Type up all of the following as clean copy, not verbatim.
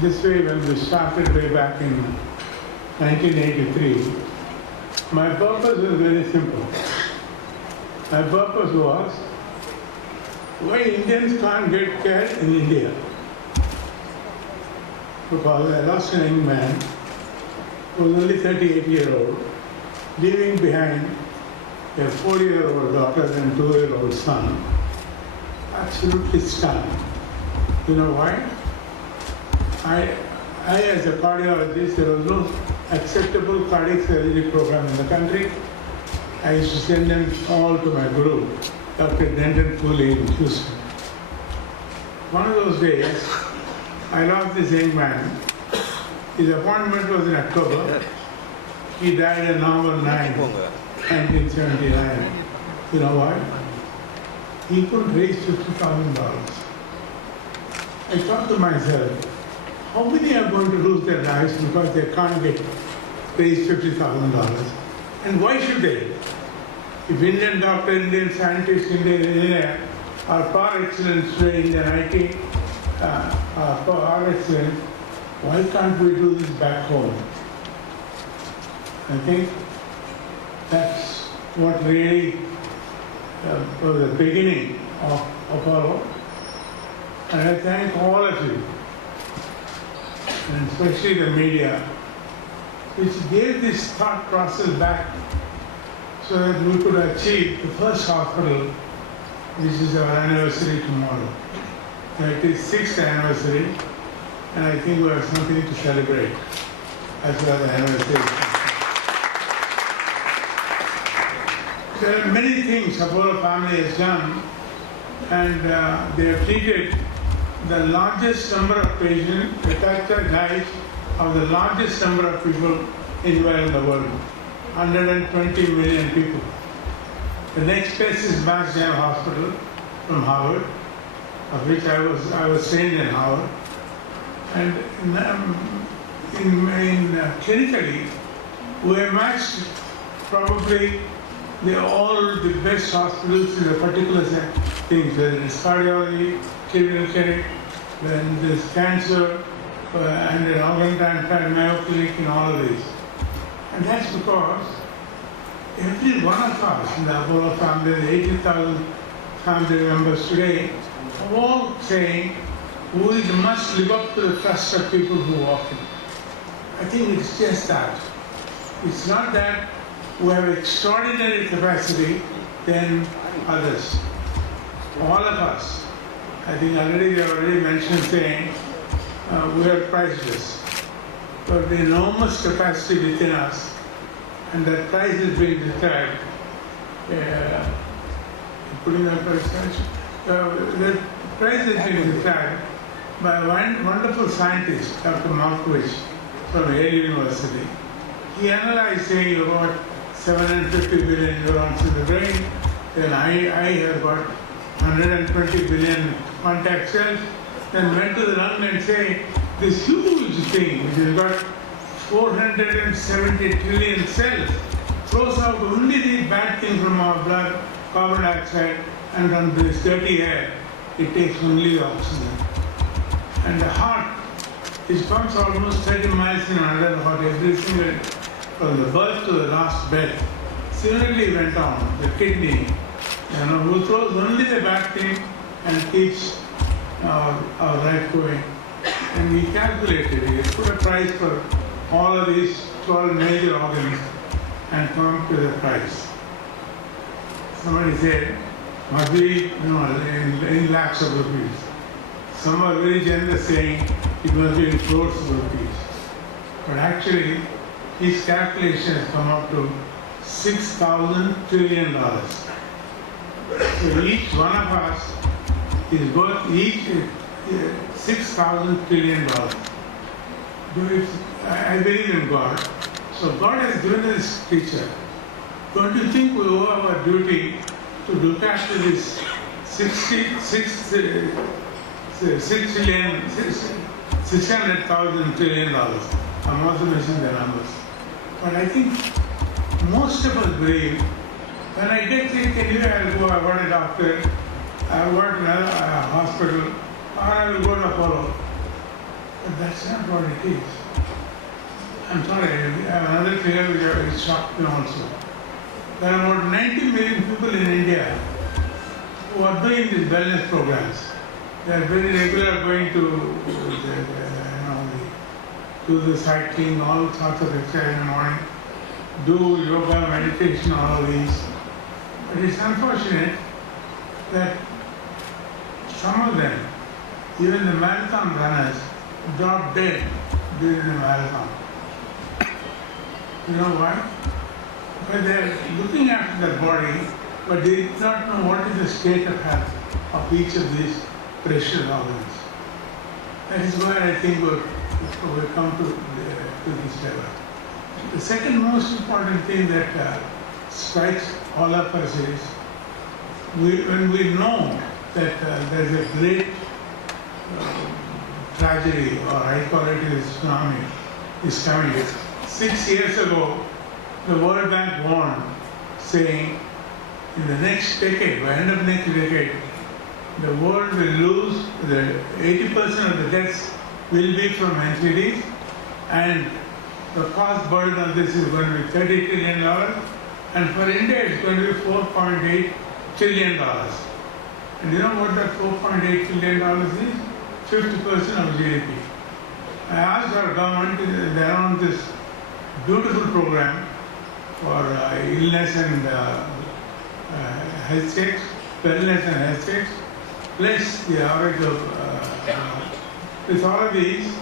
This way, when we started way back in 1983, my purpose was very simple. My purpose was why Indians can't get care in India. Because I lost a young man who was only 38-year-old, leaving behind a 4-year-old daughter and 2-year-old son. Absolutely stunned. You know why? I as a cardiologist, there was no acceptable cardiac surgery program in the country. I used to send them all to my guru, Dr. Denton Cooley in Houston. One of those days, I lost this young man. His appointment was in October. He died on November 9, 1979. You know why? He couldn't raise $50,000. I thought to myself, how many are going to lose their lives because they can't get raised $50,000? And why should they? If Indian doctor, Indian scientist, Indian engineer are far excellent today, Indian IT are far excellent, why can't we do this back home? I think that's what really was the beginning of Apollo. And I thank all of you, and especially the media, which gave this thought process back so that we could achieve the first hospital, which is our anniversary tomorrow. It is 6th anniversary, and I think we have something to celebrate as well as the anniversary. There are many things Apollo family has done, and they have treated the largest number of patients, the captured lives of the largest number of people anywhere in the world, 120 million people. The next best is Mass General Hospital from Harvard, of which I was trained in Harvard. And clinically, we have matched probably all the best hospitals in a particular things, whether it's cardiology, clinical clinic, when there's cancer, and an organ transplant, Mayo Clinic, and all of these. And that's because every one of us in the Apollo family, the 80,000 family members today, are all saying we must live up to the trust of people who walk in. I think it's just that. It's not that we have extraordinary capacity than others. All of us. I think they already mentioned saying we are priceless. But the enormous capacity within us, and that price is being described. Putting that price, the price is being described by one wonderful scientist, Dr. Markovich from Yale University. He analyzed saying about 750 billion neurons in the brain, then I have got 120 billion contact cells, then went to the lung and say, this huge thing, which has got 470 trillion cells, throws out only the bad thing from our blood, carbon dioxide, and from this dirty air, it takes only the oxygen. And the heart, it pumps almost 30 miles an hour every single, from the birth to the last breath. Similarly went on, the kidney, who throws only the bad thing and keeps our life going. And we calculated it, put a price for all of these 12 major organs and come up with a price. Somebody said, must be in lakhs of rupees. Some are very generous saying it must be in crores of rupees. But actually, his calculation has come up to $6,000 trillion. So each one of us is worth each $6,000 trillion. I believe in God. So God has given us this creature. Don't you think we owe our duty to look after this $600,000 trillion? I'm also mentioning the numbers. But I think most of us believe, when I get sick, anyway I'll go, I want a doctor, I want another hospital, or I will go to Apollo. But that's not what it is. I'm sorry, I have another figure which shocked me also. There are about 90 million people in India who are doing these wellness programs. They are very regular, going to do the cycling, all sorts of exercise in the morning, do yoga, meditation, all of these. But it's unfortunate that some of them, even the marathon runners, drop dead during the marathon. You know why? Because they are looking after their body, but they do not know what is the state of health of each of these precious organs. That is why I think we've come to this level. The second most important thing that strikes all of us is when we know that there is a great tragedy, or I call it a tsunami, is coming. 6 years ago, the World Bank warned, saying in the next decade, by end of next decade, the world will lose, 80% of the deaths will be from NCDs, and the cost burden of this is going to be $30 trillion, and for India it's going to be $4.8 trillion. And you know what that $4.8 trillion is? 50% of GDP. I asked our government, they are on this beautiful program for illness and health checks, wellness and health checks, plus the average of, with all of these,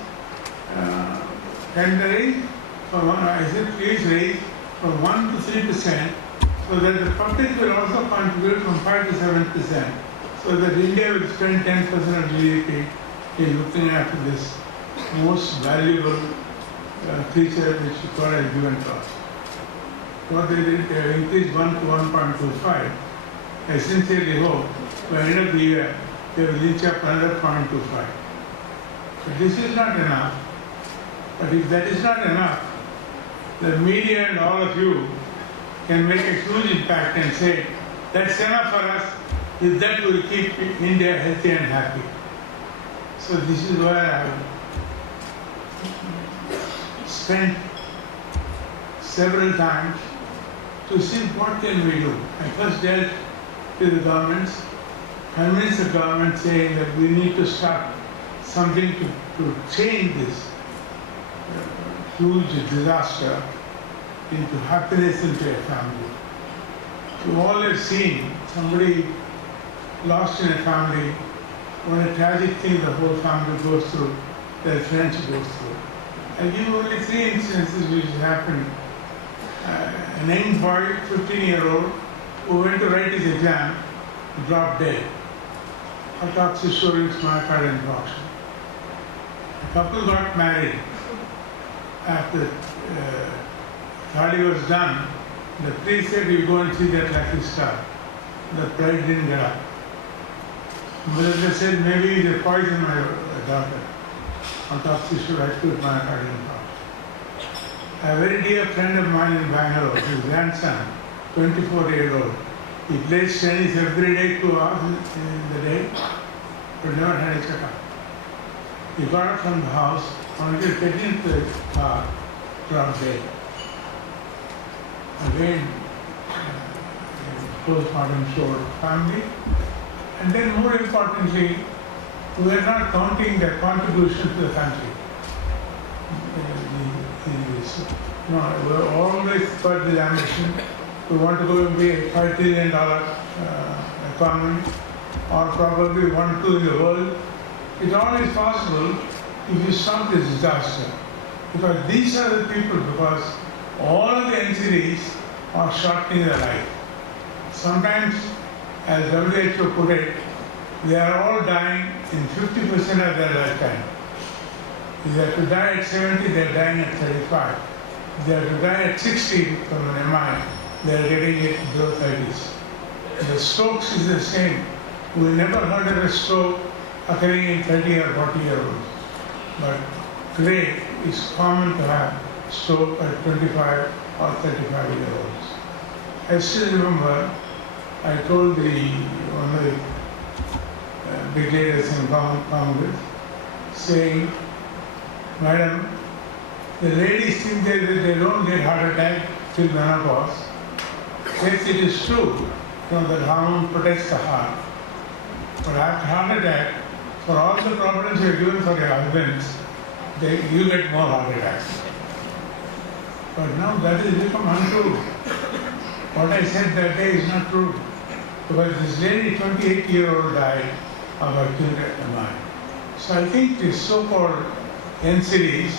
can they raise, I said please raise from 1 to 3%, so that the public will also contribute from 5 to 7%, so that India will spend 10% of GDP in looking after this most valuable creature which God has given to us. What they did, they increased 1 to 1.25. I sincerely hope by the end of the year they will reach up another 0.25. But this is not enough. But if that is not enough, the media and all of you can make a huge impact and say, that's enough for us, with that we will keep India healthy and happy. So this is why I have spent several times to see what can we do. I first dealt with the governments, convinced the government saying that we need to start something to change this huge disaster into happiness into a family. You all have seen somebody lost in a family, when a tragic thing the whole family goes through, their friends goes through. I'll give you only 3 instances which happened. An young boy, 15-year-old, who went to write his exam, dropped dead. Autopsy showing myocardial infarction. A couple got married. After party was done, the priest said, you go and see that lucky star. The bride didn't get up. But they said, maybe they poisoned my daughter. Autopsy showed acute myocardial infarction. A very dear friend of mine in Bangalore, his grandson, 24-year-old, he plays tennis every day, 2 hours in the day, but never had a checkup. He got up from the house, wanted to get into the car, dropped dead. Again, postmortem showed family. And then more importantly, we are not counting their contribution to the country. We're always got this ambition. We want to go and be a $5 trillion economy, or probably 1 or 2 in the world. It all is possible if you stop this disaster. Because these are the people, because all of the NCDs are shortening their life. Sometimes, as WHO put it, they are all dying in 50% of their lifetime. If they have to die at 70, they are dying at 35. If they have to die at 60 from an MI, they are getting it below 30s. The strokes is the same. We never heard of a stroke occurring in 30 or 40-year-olds. But today, it's common to have stroke at 25 or 35-year-olds. I still remember I told one of the big leaders in Congress, saying, Madam, the ladies think that they don't get heart attack till menopause. Yes, it is true, that hormone protects the heart. But after heart attack, for all the problems you are given for your husbands, you get more heart attacks. But now that has become untrue. What I said that day is not true. Because this lady, 28-year-old, died of acute MI. So I think this so-called NCDs,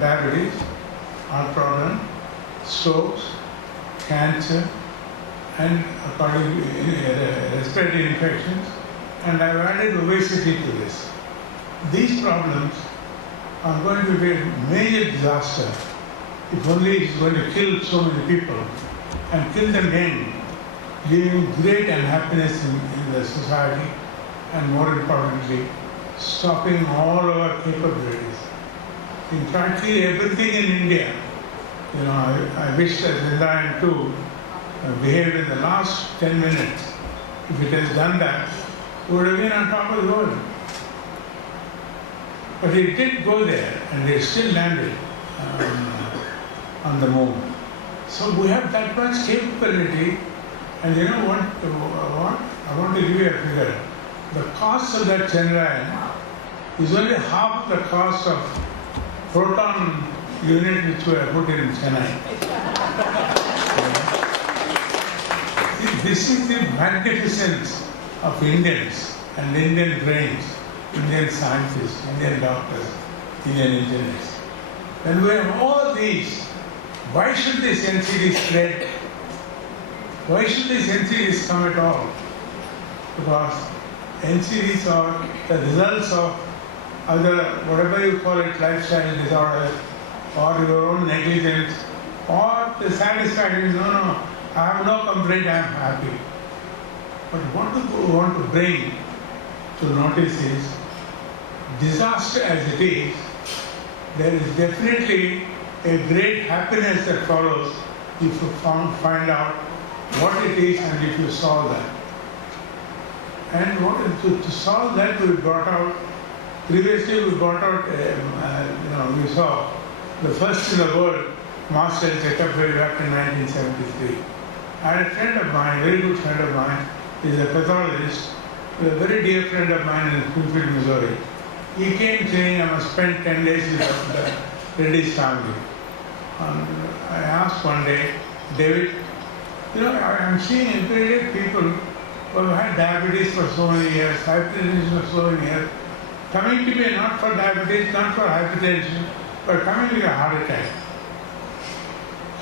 diabetes, heart problem, strokes, cancer, and according to respiratory infections, and I've added obesity to this. These problems are going to be a major disaster if only it's going to kill so many people and kill them young, leaving great unhappiness in the society, and more importantly, stopping all our capabilities. In practically everything in India, I wish that Zindayan too behaved in the last 10 minutes. If it has done that, it would have been on top of the world. But it did go there, and it still landed on the moon. So we have that much capability, and you know what? I want to give you a figure. The cost of that Chandrayaan is only half the cost of proton unit which were put in Chennai. This is the magnificence of Indians and Indian brains, Indian scientists, Indian doctors, Indian engineers. When we have all these, why should this NCD spread? Why should these NCDs come at all? Because NCDs are the results of other, whatever you call it, lifestyle disorders, or your own negligence, or the satisfaction, no, I have no complaint, I am happy. But what we want to bring to notice is, disaster as it is, there is definitely a great happiness that follows if you find out what it is and if you solve that. And to solve that, we brought out, previously we brought out, we saw the first in the world mass cell checkup way back in 1973. I had a friend of mine, very good friend of mine, is a pathologist, a very dear friend of mine in Springfield, Missouri. He came saying, I must spend 10 days with Reddy's family. And I asked one day, David, I am seeing everyday people who have had diabetes for so many years, hypertension for so many years, coming to me not for diabetes, not for hypertension, but coming with a heart attack.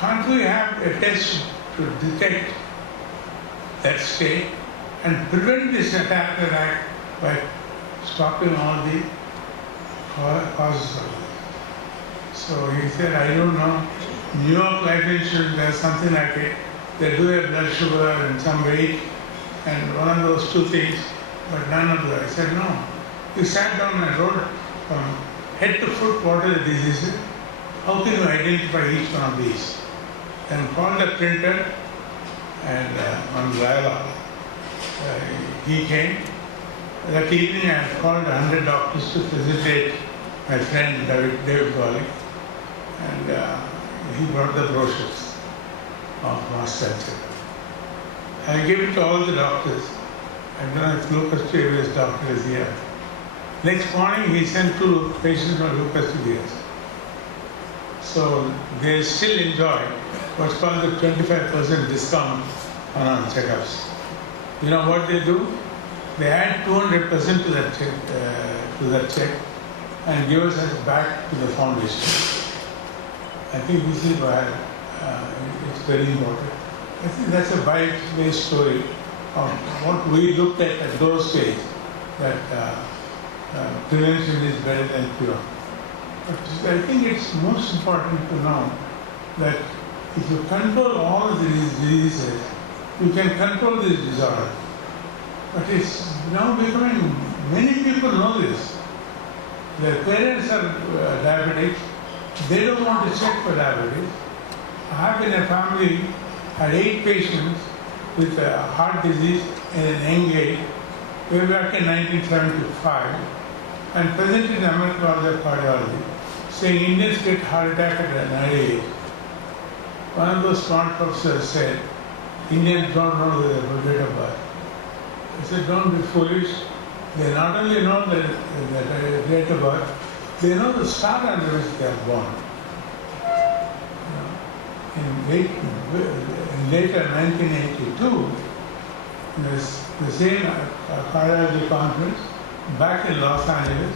Can't we have a test to detect that state and prevent this attack by stopping all the causes of it? So he said, I don't know. New York Life Insurance does something like it. They do a blood sugar and some weight and one of those two things, but none of that. I said, no. You sat down and wrote from head to foot what are the diseases. How can you identify each one of these? Then call the printer and on Viola. He came. That evening I had called 100 doctors to facilitate my friend David Gawley, and he brought the brochures of mass cell. I gave it to all the doctors. I don't know if Lucas Travis doctor is here. Next morning he sent 2 patients on Lucas Travis. So they still enjoy what's called the 25% discount on our checkups. You know what they do? They add 200% to that check and give us back to the foundation. I think this is why it's very important. I think that's a bite-based story of what we looked at those days, that prevention is better than cure. But I think it's most important to know that if you control all of these diseases, you can control this disorder. But it's now becoming, many people know this. Their parents are diabetic, they don't want to check for diabetes. I have in a family had 8 patients with heart disease in an young age, way back in 1975. and presented in American College of Cardiology, saying Indians get heart attack at an early age. One of those smart professors said, Indians don't know their date of birth. I said, don't be foolish. They not only know the date of birth, they know the star under which they are born. In later 1982, in the same cardiology conference back in Los Angeles,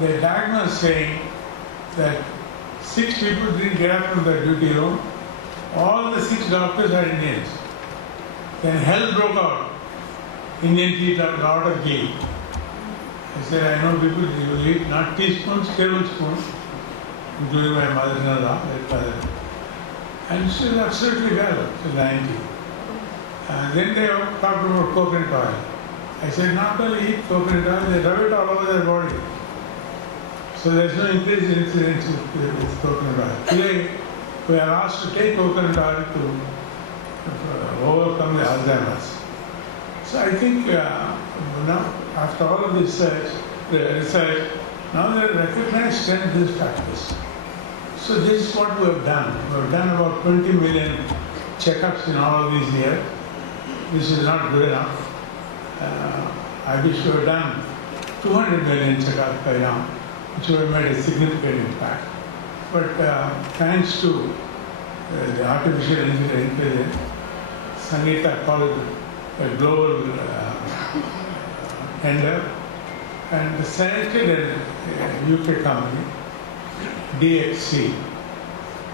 they diagnosed saying that 6 people didn't get up from their duty room. All the 6 doctors are Indians. Then hell broke out. Indian eat a lot of ghee. I said, I know people who eat not teaspoons, tablespoons, including my mother-in-law, my father. And she was absolutely well, she's 90. And then they talked about coconut oil. I said, not only eat coconut oil, they rub it all over their body. So there's no increase in incidence with coconut oil. Today, we are asked to take coconut oil to overcome the Alzheimer's. So I think now, after all of this research, now they recognize 10 risk factors. So this is what we have done. We have done about 20 million checkups in all of these years. This is not good enough. I wish we had done 200 million checkups by now, which would have made a significant impact. But thanks to the artificial intelligence, Sangeeta called a global tender and selected a UK company, DXC.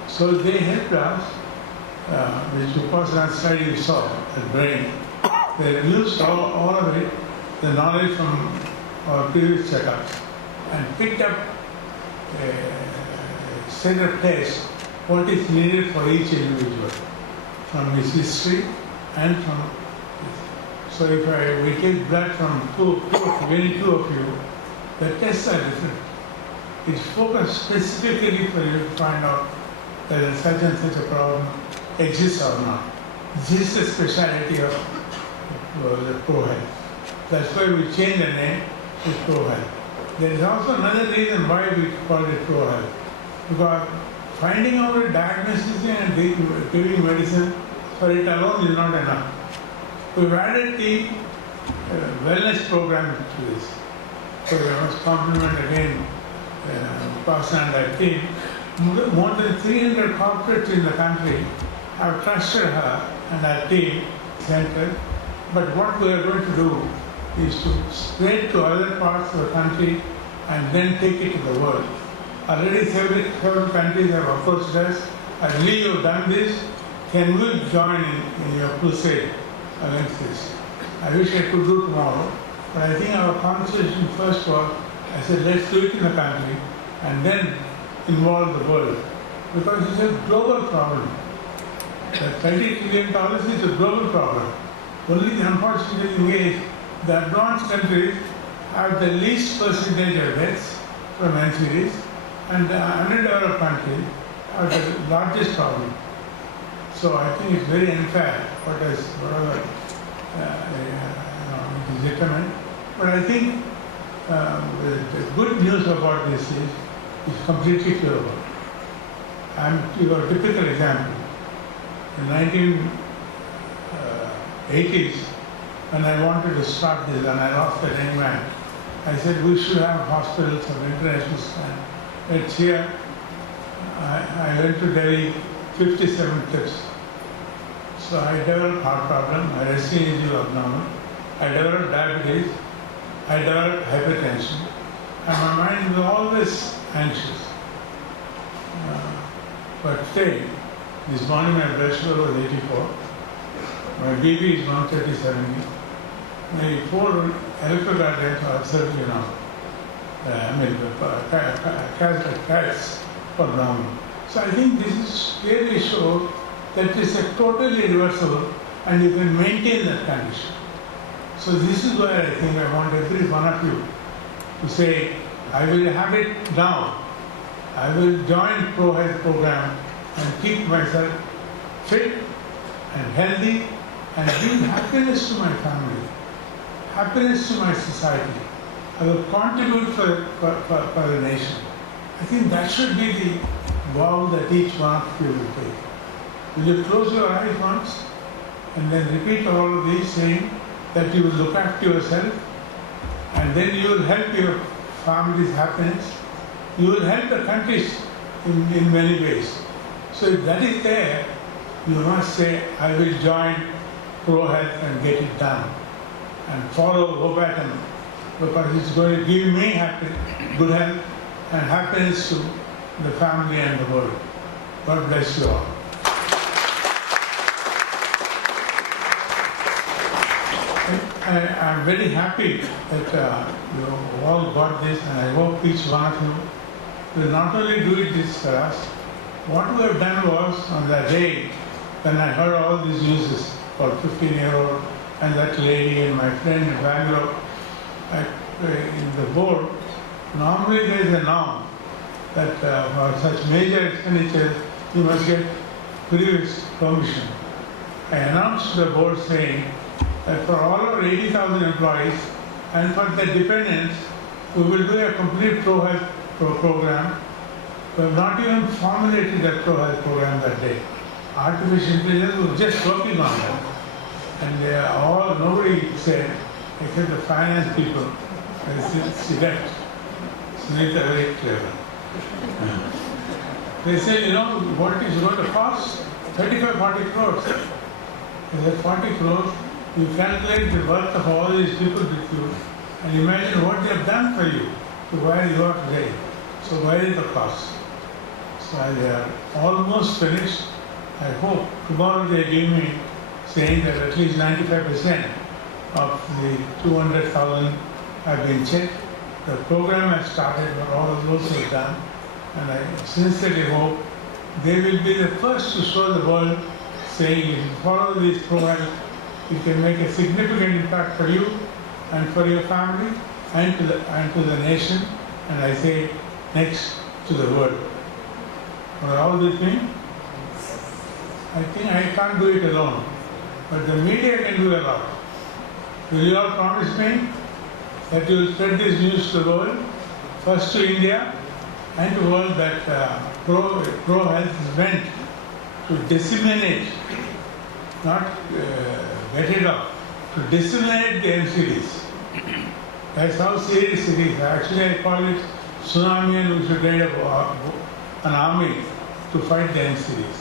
So they helped us, which was not study you saw, the brain. They used all of it, the knowledge from our previous checkups, and picked up a set of tests, what is needed for each individual, from his history and from. So if we take blood from any two of you, the tests are different. It's focused specifically for you to find out whether such and such a problem exists or not. This is the speciality of the ProHealth. That's why we changed the name to ProHealth. There is also another reason why we call it ProHealth. Because finding out a diagnosis and giving medicine for it alone is not enough. We've added the wellness program to this. So we must compliment again Pastor and our team. More than 300 corporates in the country have trusted her and our team center. But what we are going to do is to spread to other parts of the country and then take it to the world. Already several countries have approached us. I believe you have done this. Can we join in your crusade against this? I wish I could do tomorrow, but I think our conversation first was, I said, let's do it in the country and then involve the world. Because it's a global problem. The $30 trillion is a global problem. Only the unfortunate thing is the advanced countries have the least percentage of deaths from NCDs, and the underdeveloped countries have the largest problem. So I think it's very unfair whatever it is determined. But I think the good news about this is it's completely curable. I'm your typical example. In 1980s, when I wanted to start this and I lost a young man, I said we should have hospitals of international standard. It's here. I went to Delhi 57 trips. So I developed heart problem, my resting is abnormal, I developed diabetes, I developed hypertension, and my mind was always anxious. But today, this morning my blood sugar was 84, my BP is 130/70, my 4 electrocardiograms are absolutely normal. Tests for normal. So I think this is clearly shows that it's a totally reversible and you can maintain that condition. So this is where I think I want every one of you to say, I will have it now. I will join ProHealth program and keep myself fit and healthy and bring happiness to my family, happiness to my society. I will contribute for the nation. I think that should be the vow that each one of you will take. Will you close your eyes once and then repeat all of these, saying that you will look after yourself and then you will help your family's happiness. You will help the countries in many ways. So if that is there, you must say, I will join ProHealth and get it done and follow verbatim, because it's going to give me good health and happiness to the family and the world. God bless you all. I'm very happy that you all got this, and I hope each one of you will not only do this for us. What we have done was, on that day when I heard all these news for 15-year-old and that lady and my friend in Bangalore, in the board, normally there is a norm that for such major expenditures you must get previous permission. I announced to the board saying that for all our 80,000 employees and for the dependents, we will do a complete ProHealth program. We have not even formulated that ProHealth program that day. Artificial intelligence was just working on that. And nobody said, except the finance people, she left. Sunita very clever. They said, what is going to cost? 35-40 crores. They said, 40 crores, you calculate the worth of all these people with you and imagine what they have done for you to where you are today. So where is the cost? So they are almost finished. I hope tomorrow they give me saying that at least 95% of the 200,000 have been checked. The program has started, but all of those are done. And I sincerely hope they will be the first to show the world, saying if you follow this program, you can make a significant impact for you and for your family and to the nation, and I say next to the world. For all this thing, I think I can't do it alone, but the media can do a lot. Will you all promise me that you will spread this news to the world, first to India and to the world, that ProHealth is meant to disseminate, not get rid of, to disseminate the NCDs. That's how serious it is. Actually, I call it tsunami, and we should raise an army to fight the NCDs.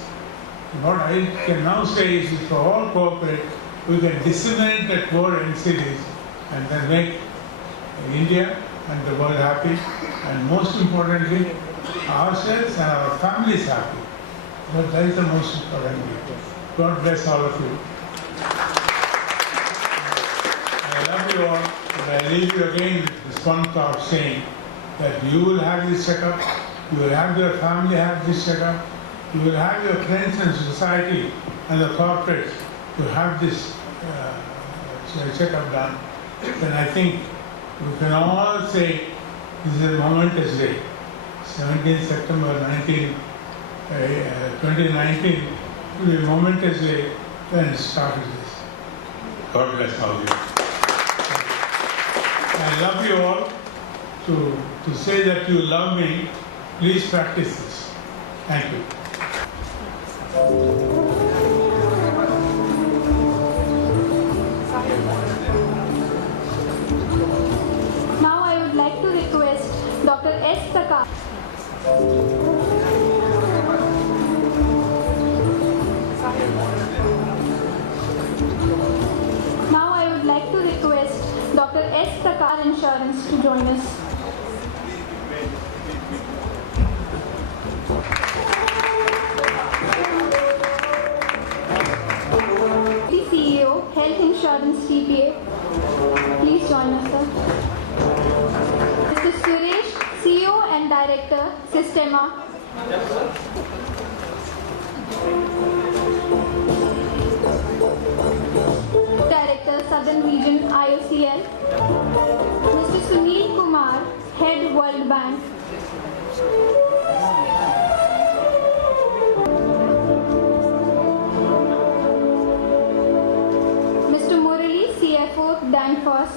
What I can now say is, if we all cooperate, we can disseminate that word NCDs and then make India and the world happy, and most importantly, ourselves and our families happy. But that is the most important thing. God bless all of you. I love you all, but I leave you again with this one thought, saying that you will have this checkup, you will have your family have this checkup, you will have your friends and society and the corporates to have this checkup done. Then I think we can all say this is a momentous day. 17th September 2019 will be a momentous day when it started this. God bless all of you. I love you all. To say that you love me, please practice this. Thank you. Now I would like to request Dr. S. Prakash. Now I would like to request Dr. S. Prakash Insurance to join us. The CEO, Health Insurance TPA. Please join us, sir. Mr. Suresh, CEO and Director, Systema. Director, Southern Region, IOCL. Mr. Sunil Kumar, Head, World Bank. Mr. Murali, CFO, Danfoss.